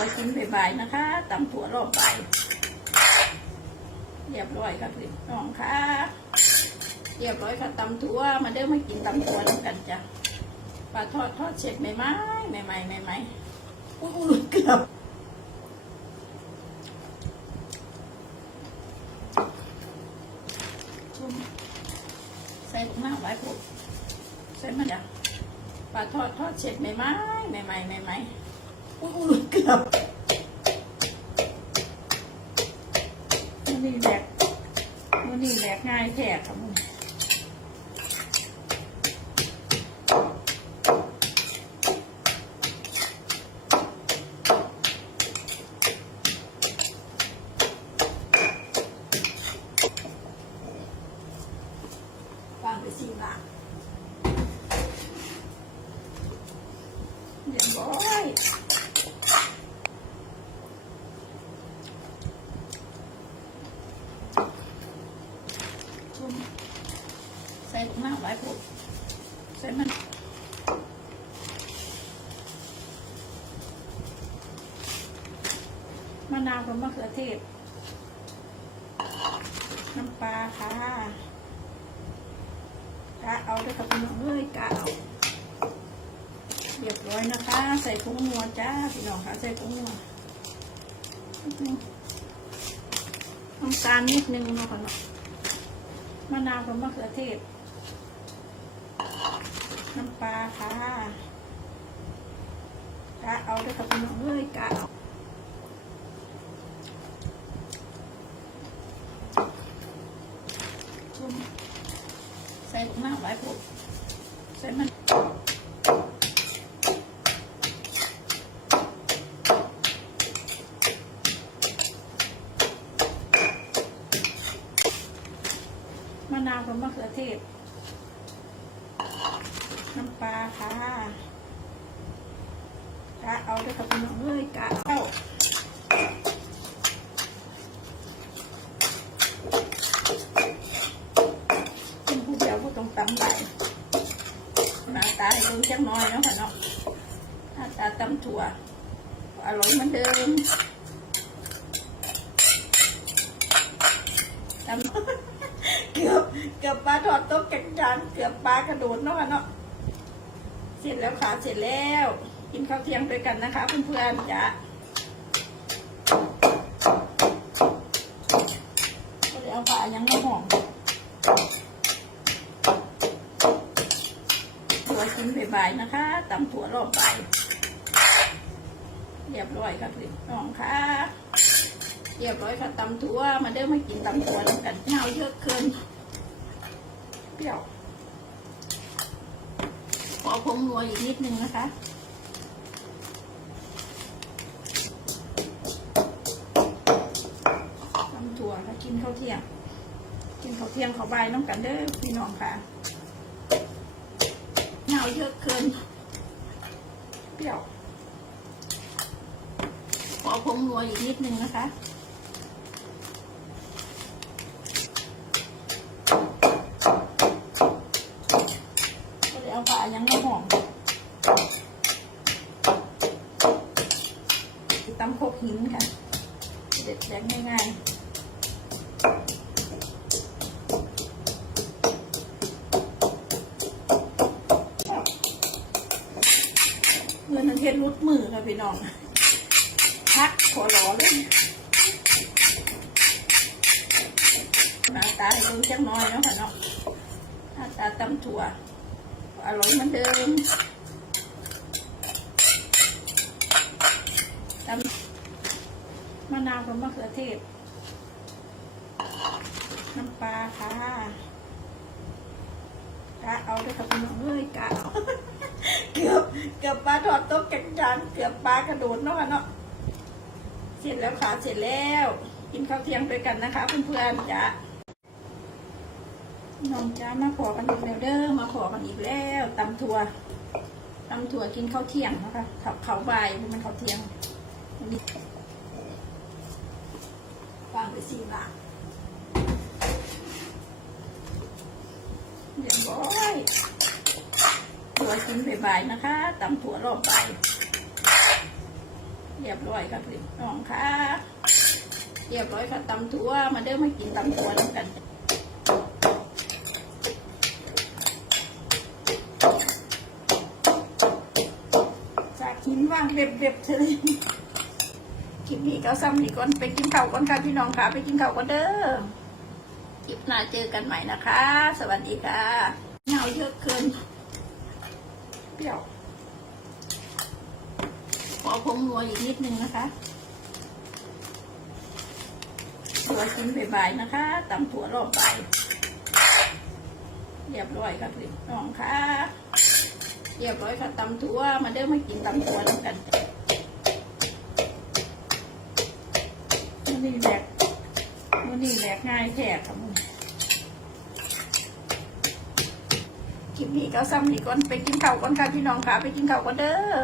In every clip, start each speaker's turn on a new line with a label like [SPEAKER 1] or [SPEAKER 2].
[SPEAKER 1] ตัวกินบ่ายๆนะคะตำถั่วรอบบ่ายเรียบร้อยค่ะพี่น้องค่ะ เรียบร้อยค่ะตำถั่วมาเด้อมากินตำถั่วน้ำกันจ้ะปลาทอดทอดเสร็จใหม่ไหมใหม่ใหม่ใหม่ใหม่ๆอุ้ยเกือบใส่ถุงหน้าไว้ผมใส่มันจ้ะปลาทอดทอดเสร็จใหม่ไหมใหม่ใหม่ใหม่ใหม่ อุ้ยเกือบมันนี่แหลกมันนี่แหลกง่ายแท้ครับมึงวางไปสิบาทเรียบร้อย ชุ่ม ใส่ถุงหน้าไว้ผมใส่มันมะนาวกับมะเขือเทศ น้ำปลาค่ะกะเอาด้วยกับพี่น้องเอ้ยกะเอาเรียบร้อยนะคะ ใส่ผงนัวจ้าพี่น้องค่ะใส่ผงนัวนิดนึงน้ำตาลนิดนึงเนาะค่ะเนาะมะนาวกับมะเขือเทศ น้ำปลาค่ะกะเอาด้วยกับพี่น้องเอ้ยกะเอาชุ่มใส่ถุงหน้าไว้ผมใส่มันมะนาวกับมะเขือเทศ น้ำปลาค่ะกะเอาด้วยกับพี่น้องเอ้ยกะเอาเป็นผู้เดียวผู้ต้องตำไหลหน้าตาให้ดูจักน้อยเนาะค่ะเนาะหน้าตาตำถั่วอร่อยเหมือนเดิมตำเกือบเกือบปลาทอดต้มแกงจานเกือบปลากระโดดเนาะค่ะเนาะ เสร็จแล้วค่ะเสร็จแล้ว กินข้าวเที่ยงด้วยกันนะคะเพื่อนๆจ้ะก็เลยเอาปลายังไม่ห่อมถั่วกินใบๆนะคะตำถั่วรอบบ่ายเรียบร้อยค่ะพี่น้องค่ะเรียบร้อยค่ะตำถั่วมาเด้อมากินตำถั่วกันเงาเยอะเกินเปรี้ยว ผงนัวอีกนิดนึงนะคะตำถั่วค่ะกินข้าวเที่ยง กินข้าวเที่ยงข้าวใบน้องกันเด้อพี่น้องค่ะเงาเยอะเกิน เปรี้ยวขอผงนัวอีกนิดนึงนะคะ ก็เลยเอาปลายังไม่หอมตำโคกหินค่ะ เด็ดแดงง่ายๆเงินนันเทศรุดมือค่ะพี่น้องพักขอรอเลยหน้าตาให้ดูจักน้อยเนาะค่ะเนาะหน้าตาตำถั่ว อร่อยเหมือนเดิมตำมะนาวกับมะเขือเทศ น้ำปลาค่ะกะเอาด้วยกับพี่น้องเอ้ยกะเอาเกือบเกือบปลาทอดต้มแกงจานเกือบปลากระโดดเนาะค่ะเนาะเสร็จแล้วค่ะเสร็จแล้ว กินข้าวเที่ยงด้วยกันนะคะเพื่อนๆจ้ะ น้องจ้ามาขอกันอีกแล้วเด้อมาขอกันอีกแล้วตำถั่วตำถั่วกินข้าวเที่ยงนะคะขับเขาวบ่ายมันข้าวเที่ยงนนี้วางไปสี่บาทเรียบร้อยถั่วกินใบ่ายๆนะคะตำถั่วรอบใบเรียบร้อยค่ะพี่น้องค่ะเรียบร้อยค่ะตำถั่วมาเด้อมากินตำถั่วด้วยกัน จาก หินว่างเด็บๆเลยคลิปนี้ก็ซ้ำนี่ก่อนไปกินข้าวก่อนค่ะพี่น้องค่ะ ไปกินข้าวก่อนเด้อคลิปหน้าเจอกันใหม่นะคะ สวัสดีค่ะเหงาเยอะเกินเปรี้ยวขอผงนัวอีกนิดนึงนะคะตัวกินบ่ายๆนะคะตำถั่วรอบบ่ายเรียบร้อยค่ะพี่น้องค่ะ เรียบร้อยค่ะตำถั่วมาเด้อมากินตำถั่วด้วกันมันนี่แหลกมันนี่แหลกง่ายแท้ค่ะมึงคลิปนี้ก็ซ้ำนี่ก่อนไปกินข้าวก่อนค่ะพี่น้องค่ะ ไปกินข้าวก่อนเด้อ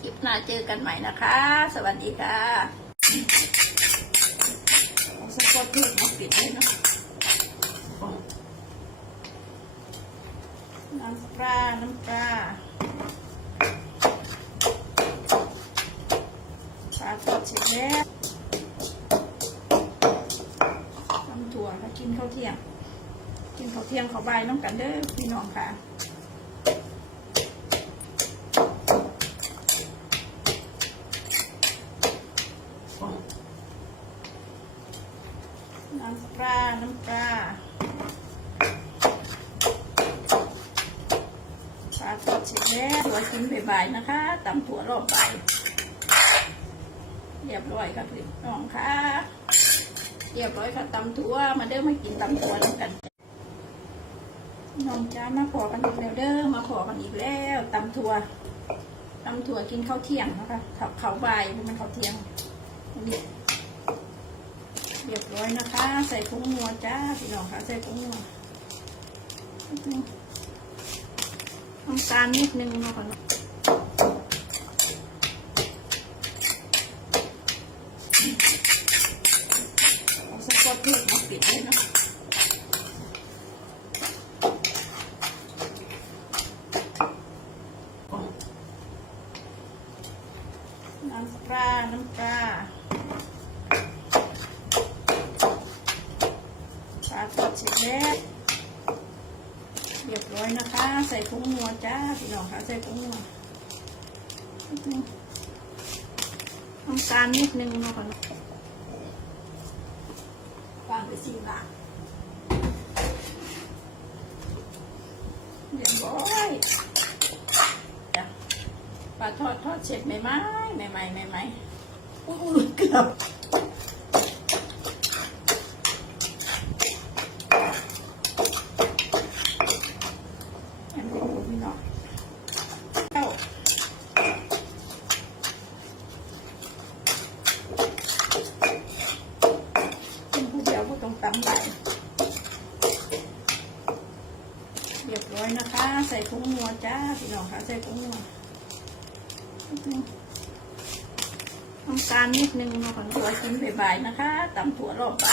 [SPEAKER 1] คลิปหน้าเจอกันใหม่นะคะ สวัสดีค่ะเอาสะกดเพลงมาปิดเลยเนาะ น้ำปลา น้ำปลาปลาทอดเสร็จแล้วน้ำถั่วค่ะกินข้าวเที่ยง กินข้าวเที่ยงขอบายน้องกันเด้อพี่น้องค่ะ น้ำปลา น้ำปลา ปลาทอดเสร็จ แล้วตัวกินบ่ายๆนะคะตำถั่วรอบบ่ายเรียบร้อยค่ะพี่น้องค่ะเรียบร้อยค่ะตำถั่วมาเด้อมากินตำถั่วด้วยกันน้องจ้ามาขอกันอีกแล้วเด้อมาขอกันอีกแล้วตำถั่วตำถั่วกินข้าวเที่ยงนะคะขับเขาวบ่ายมันข้าวเที่ยงนี่เรียบร้อยนะคะ ใส่ผงนัวจ้าพี่น้องค่ะใส่ผงนัว น้ำตาลนิดนึงเนาะค่ะเนาะเอาสกอตเทปมาปิดเลยเนาะน้ำปลา น้ำปลา ปลาทอดเสร็จแล้ว เรียบร้อยนะคะ ใส่ผงนัวจ้าพี่น้องค่ะใส่ผงนัวน้ำตาลนิดนึงเนาะค่ะวางไปสี่บาทเรียบร้อยจ้ะปลาทอดทอดเสร็จใหม่ไหมใหม่ใหม่ใหม่ใหม่อุ้ยเกือบ อันนี้ดูพี่น้องเข้าเป็นผู้เดียวผู้ตรงตำไหลเรียบร้อยนะคะ ใส่ผงนัวจ้าพี่น้องค่ะใส่ผงนัวน้ำตาลนิดนึงเนาะค่ะตัวกินใบๆนะคะตำถั่วรอบใบ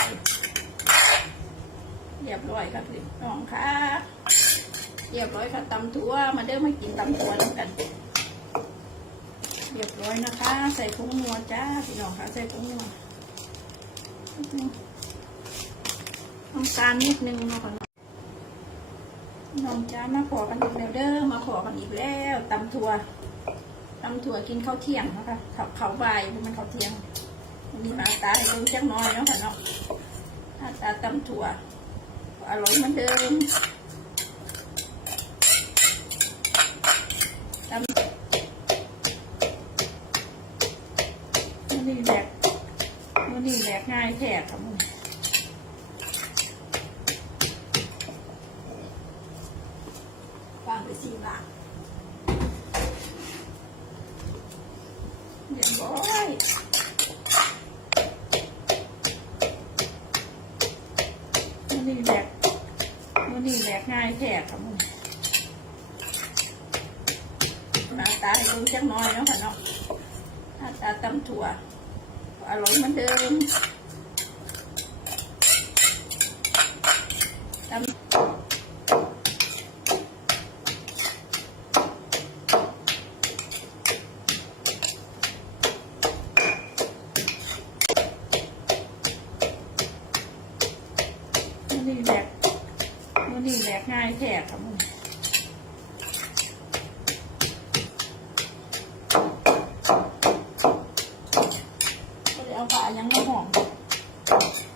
[SPEAKER 1] เรียบร้อยค่ะพี่น้องค่ะเรียบร้อยค่ะตำถั่วมาเด้อมากินตำถั่วด้วกันเรียบร้อยนะคะ ใส่ผงนัวจ้าพี่น้องค่ะใส่ผงนัวน้ำตาลนิดนึงเนาะค่ะ น้องจ้ามาขอกันอีกแล้วเด้อมาขอกันอีกแล้วตำถั่วตำถั่วกินข้าวเที่ยงนะคะขับเขาวบ่ายมันข้าวเที่ยง มีหน้าตาให้ดูจักน้อยเนาะค่ะเนาะหน้าตาตำถั่วอร่อยเหมือนเดิมมันนี่แหลกมันนี่แหลกง่ายแท้ค่ะมึงวางไป สี่บาทเรียบร้อยมันนี่แหลกมันนี่แหลกง่ายแท้ค่ะมึงหน้าตาให้ดูจักหน้อยเนาะค่ะเนาะหน้าตาตำถั่วอร่อยเหมือนเดิม Thank you.